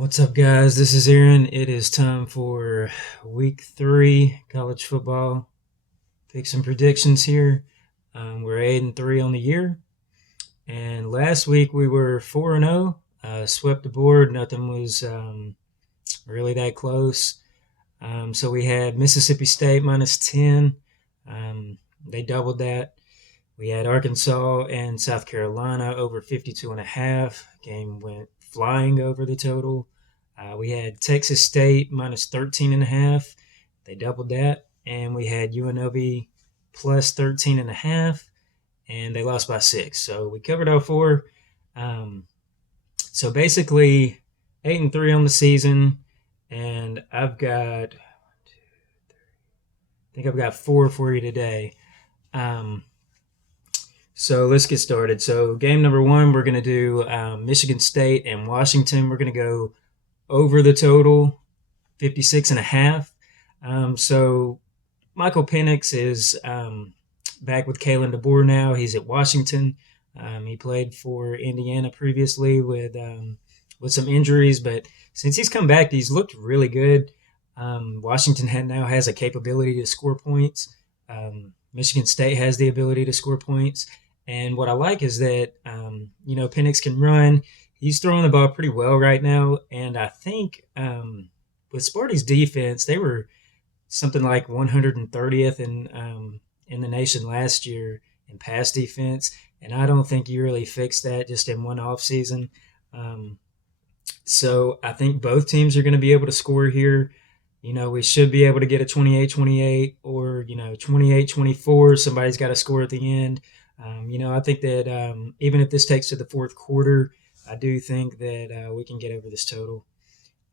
What's up, guys? This is Aaron. It is time for week 3 college football. Pick some predictions here. We're 8-3 on the year, and last week we were 4-0. Swept the board. Nothing was really that close. So we had Mississippi State -10. They doubled that. We had Arkansas and South Carolina over 52.5. Game went flying over the total. We had Texas State -13.5. They doubled that. And we had UNLV plus 13.5. And they lost by 6. So we covered all four. So basically, 8-3 on the season. And I think I've got 4 for you today. So let's get started. So game number 1, we're going to do Michigan State and Washington. We're going to go over the total, 56.5. So Michael Penix is back with Kalen DeBoer now. He's at Washington. He played for Indiana previously with some injuries, but since he's come back, he's looked really good. Washington now has a capability to score points. Michigan State has the ability to score points. And what I like is that, Penix can run. He's throwing the ball pretty well right now. And I think with Sparty's defense, they were something like 130th in the nation last year in pass defense. And I don't think you really fixed that just in one offseason. So I think both teams are going to be able to score here. We should be able to get a 28-28 or, 28-24. Somebody's got to score at the end. I think that even if this takes to the fourth quarter, I do think that we can get over this total.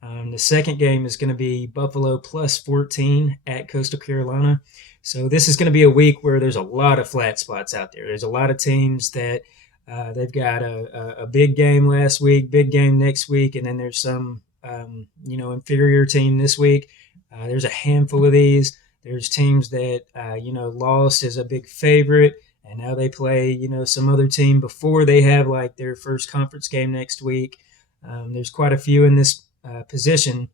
The second game is going to be Buffalo plus 14 at Coastal Carolina. So this is going to be a week where there's a lot of flat spots out there. There's a lot of teams that they've got a big game last week, big game next week, and then there's some inferior team this week. There's a handful of these. There's teams that, lost as a big favorite, and now they play, some other team before they have, like, their first conference game next week. There's quite a few in this position.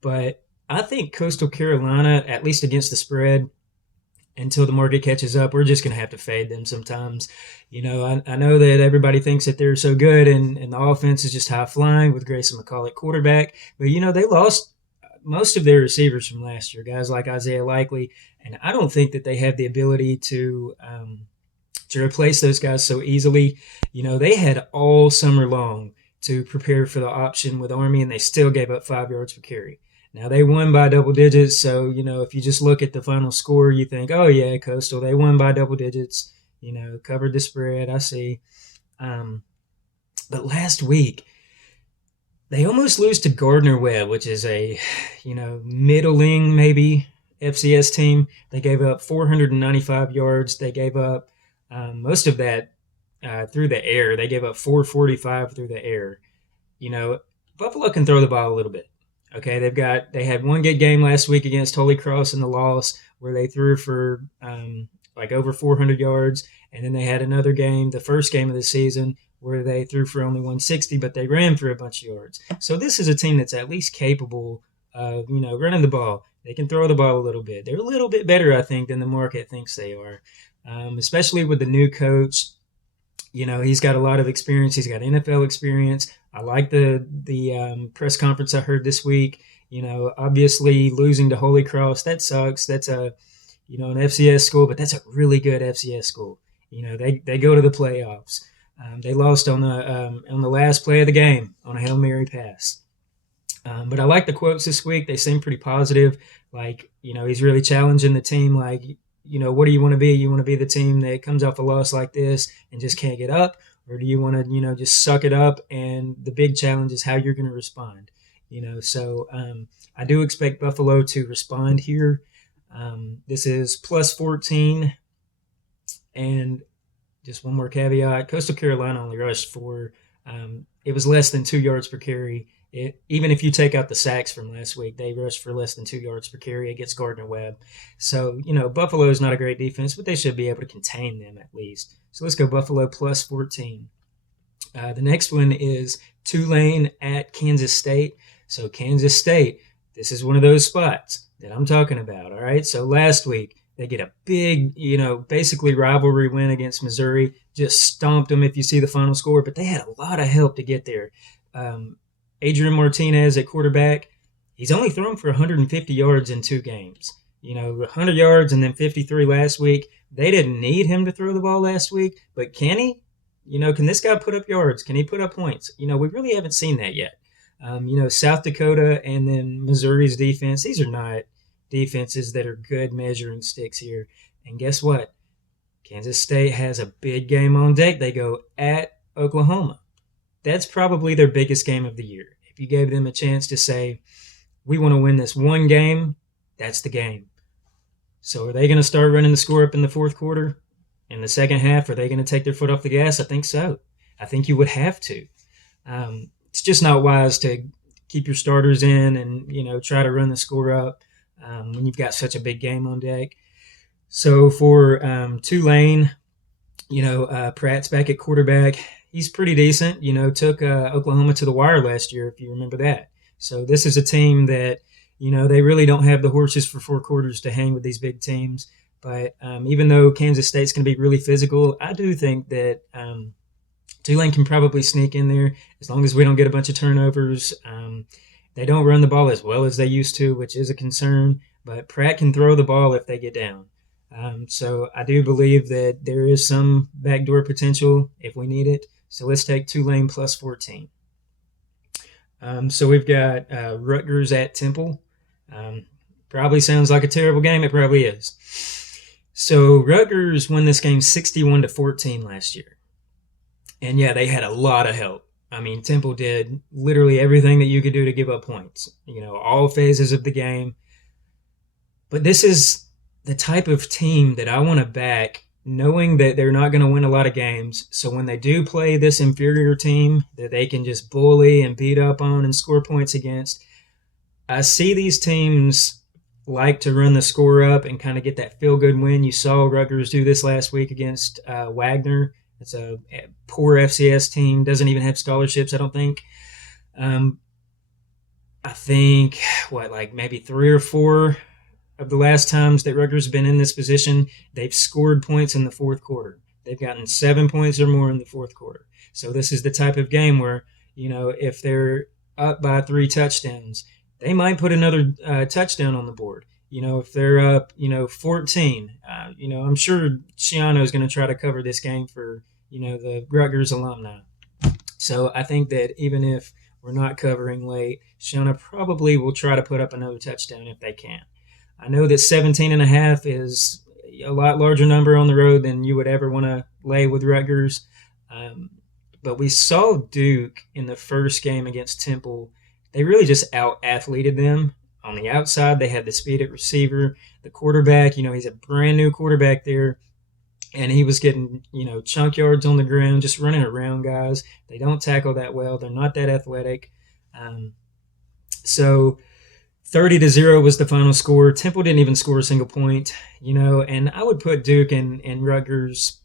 But I think Coastal Carolina, at least against the spread, until the market catches up, we're just going to have to fade them sometimes. I know that everybody thinks that they're so good and the offense is just high flying with Grayson McCall at quarterback. But, they lost most of their receivers from last year, guys like Isaiah Likely. And I don't think that they have the ability to replace those guys so easily. They had all summer long to prepare for the option with Army, and they still gave up 5 yards per carry. Now, they won by double digits, so, if you just look at the final score, you think, oh, yeah, Coastal, they won by double digits, covered the spread, I see. But last week, they almost lose to Gardner-Webb, which is a, middling, maybe, FCS team. They gave up 495 yards. They gave up most of that through the air. They gave up 445 through the air. Buffalo can throw the ball a little bit. Okay, they had one good game last week against Holy Cross in the loss where they threw for over 400 yards, and then they had another game, the first game of the season, where they threw for only 160, but they ran for a bunch of yards. So this is a team that's at least capable of running the ball. They can throw the ball a little bit. They're a little bit better, I think, than the market thinks they are, especially with the new coach. He's got a lot of experience. He's got NFL experience. I like the press conference I heard this week. Obviously losing to Holy Cross, that sucks. That's an FCS school, but that's a really good FCS school. They go to the playoffs. They lost on the last play of the game on a Hail Mary pass. But I like the quotes this week. They seem pretty positive. He's really challenging the team. What do you want to be? You want to be the team that comes off a loss like this and just can't get up? Or do you want to, just suck it up? And the big challenge is how you're going to respond. So I do expect Buffalo to respond here. This is plus 14. And just one more caveat. Coastal Carolina only rushed for, it was less than 2 yards per carry. Even if you take out the sacks from last week, they rushed for less than 2 yards per carry against Gardner-Webb. So, Buffalo is not a great defense, but they should be able to contain them at least. So let's go Buffalo plus 14. The next one is Tulane at Kansas State. So Kansas State, this is one of those spots that I'm talking about. All right. So last week they get a big, basically rivalry win against Missouri. Just stomped them if you see the final score, but they had a lot of help to get there. Um, Adrian Martinez at quarterback, he's only thrown for 150 yards in 2 games. 100 yards and then 53 last week. They didn't need him to throw the ball last week, but can he? Can this guy put up yards? Can he put up points? We really haven't seen that yet. South Dakota and then Missouri's defense, these are not defenses that are good measuring sticks here. And guess what? Kansas State has a big game on deck. They go at Oklahoma. That's probably their biggest game of the year. If you gave them a chance to say, we want to win this one game, that's the game. So are they going to start running the score up in the fourth quarter? In the second half, are they going to take their foot off the gas? I think so. I think you would have to. It's just not wise to keep your starters in and, try to run the score up when you've got such a big game on deck. So for Tulane, Pratt's back at quarterback. He's pretty decent. Took Oklahoma to the wire last year, if you remember that. So this is a team that, they really don't have the horses for 4 quarters to hang with these big teams. But even though Kansas State's going to be really physical, I do think that Tulane can probably sneak in there as long as we don't get a bunch of turnovers. They don't run the ball as well as they used to, which is a concern. But Pratt can throw the ball if they get down. So I do believe that there is some backdoor potential if we need it. So let's take Tulane plus 14. So we've got Rutgers at Temple. Probably sounds like a terrible game. It probably is. So Rutgers won this game 61-14 last year. And yeah, they had a lot of help. I mean, Temple did literally everything that you could do to give up points, all phases of the game. But this is the type of team that I want to back, knowing that they're not going to win a lot of games. So when they do play this inferior team that they can just bully and beat up on and score points against, I see these teams like to run the score up and kind of get that feel-good win. You saw Rutgers do this last week against Wagner. It's a poor FCS team, doesn't even have scholarships, I don't think. I think, maybe 3 or 4 of the last times that Rutgers has been in this position, they've scored points in the fourth quarter. They've gotten 7 points or more in the fourth quarter. So this is the type of game where, if they're up by 3 touchdowns, they might put another touchdown on the board. If they're up, 14, I'm sure Shiano is going to try to cover this game for, the Rutgers alumni. So I think that even if we're not covering late, Shiano probably will try to put up another touchdown if they can. I know that 17.5 is a lot larger number on the road than you would ever want to lay with Rutgers. But we saw Duke in the first game against Temple. They really just out-athleted them. On the outside, they had the speed at receiver. The quarterback, he's a brand new quarterback there. And he was getting, chunk yards on the ground, just running around guys. They don't tackle that well. They're not that athletic. So 30-0 was the final score. Temple didn't even score a single point, and I would put Duke and Rutgers,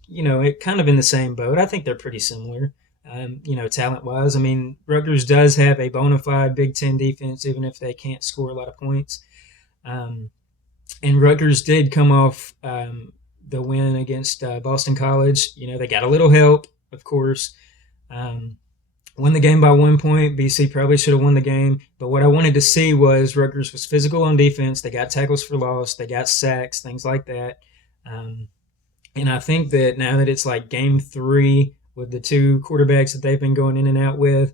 kind of in the same boat. I think they're pretty similar. Talent-wise. I mean, Rutgers does have a bona fide Big Ten defense, even if they can't score a lot of points. And Rutgers did come off the win against Boston College. They got a little help, of course. Won the game by 1 point. BC probably should have won the game. But what I wanted to see was Rutgers was physical on defense. They got tackles for loss. They got sacks, things like that. And I think that now that it's like game 3 with the 2 quarterbacks that they've been going in and out with,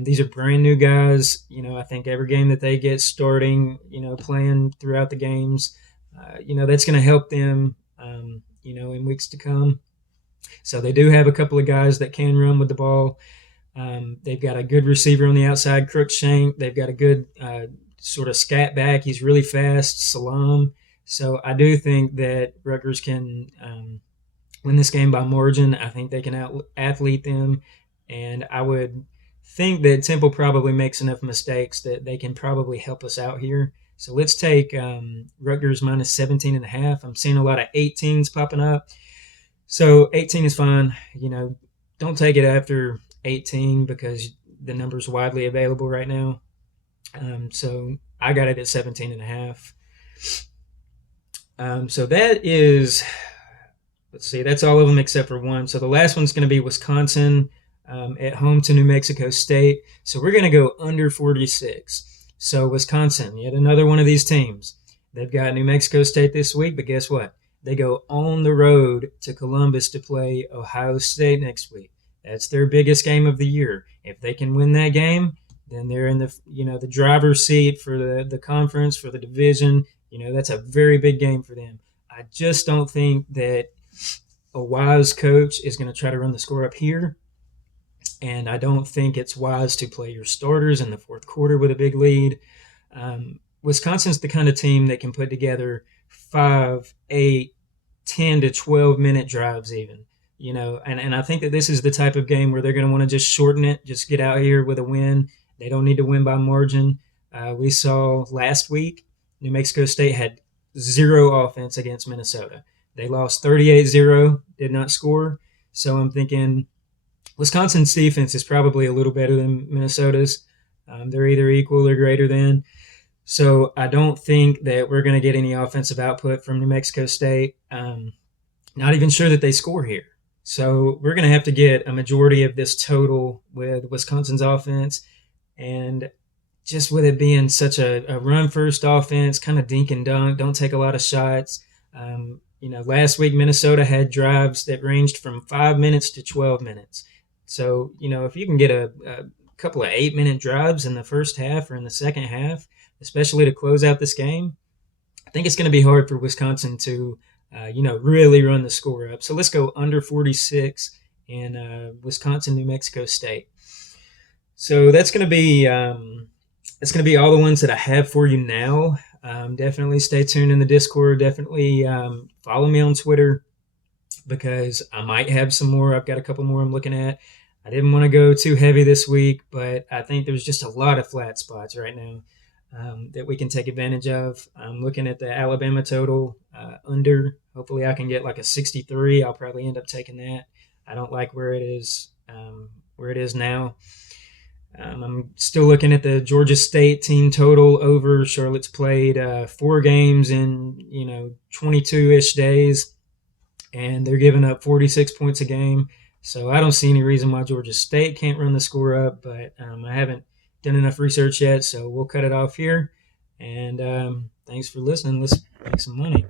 these are brand new guys. I think every game that they get starting, playing throughout the games, that's going to help them, in weeks to come. So they do have a couple of guys that can run with the ball. They've got a good receiver on the outside, Crookshank. They've got a good sort of scat back. He's really fast, Salam. So I do think that Rutgers can win this game by margin. I think they can out-athlete them. And I would think that Temple probably makes enough mistakes that they can probably help us out here. So let's take Rutgers minus 17.5. I'm seeing a lot of 18s popping up. So 18 is fine. Don't take it after 18 because the number's widely available right now. So I got it at 17 and a half. So that is, let's see, that's all of them except for one. So the last one's going to be Wisconsin at home to New Mexico State. So we're going to go under 46. So Wisconsin, yet another one of these teams. They've got New Mexico State this week, but guess what? They go on the road to Columbus to play Ohio State next week. That's their biggest game of the year. If they can win that game, then they're in the driver's seat for the conference, for the division. That's a very big game for them. I just don't think that a wise coach is going to try to run the score up here. And I don't think it's wise to play your starters in the fourth quarter with a big lead. Wisconsin's the kind of team that can put together 5, 8, 10 to 12-minute drives even. And I think that this is the type of game where they're going to want to just shorten it, just get out here with a win. They don't need to win by margin. We saw last week New Mexico State had zero offense against Minnesota. They lost 38-0, did not score. So I'm thinking Wisconsin's defense is probably a little better than Minnesota's. They're either equal or greater than. So I don't think that we're going to get any offensive output from New Mexico State. Not even sure that they score here. So we're going to have to get a majority of this total with Wisconsin's offense. And just with it being such a run-first offense, kind of dink and dunk, don't take a lot of shots. Last week Minnesota had drives that ranged from 5 minutes to 12 minutes. So, if you can get a couple of 8-minute drives in the first half or in the second half, especially to close out this game, I think it's going to be hard for Wisconsin to, really run the score up. So let's go under 46 in Wisconsin, New Mexico State. So that's going to be all the ones that I have for you now. Definitely stay tuned in the Discord. Definitely follow me on Twitter because I might have some more. I've got a couple more I'm looking at. I didn't want to go too heavy this week, but I think there's just a lot of flat spots right now that we can take advantage of. I'm looking at the Alabama total under. Hopefully I can get like a 63. I'll probably end up taking that. I don't like where it is now. I'm still looking at the Georgia State team total over. Charlotte's played 4 games in 22-ish days, and they're giving up 46 points a game. So I don't see any reason why Georgia State can't run the score up, but I haven't done enough research yet, so we'll cut it off here. And thanks for listening. Let's make some money.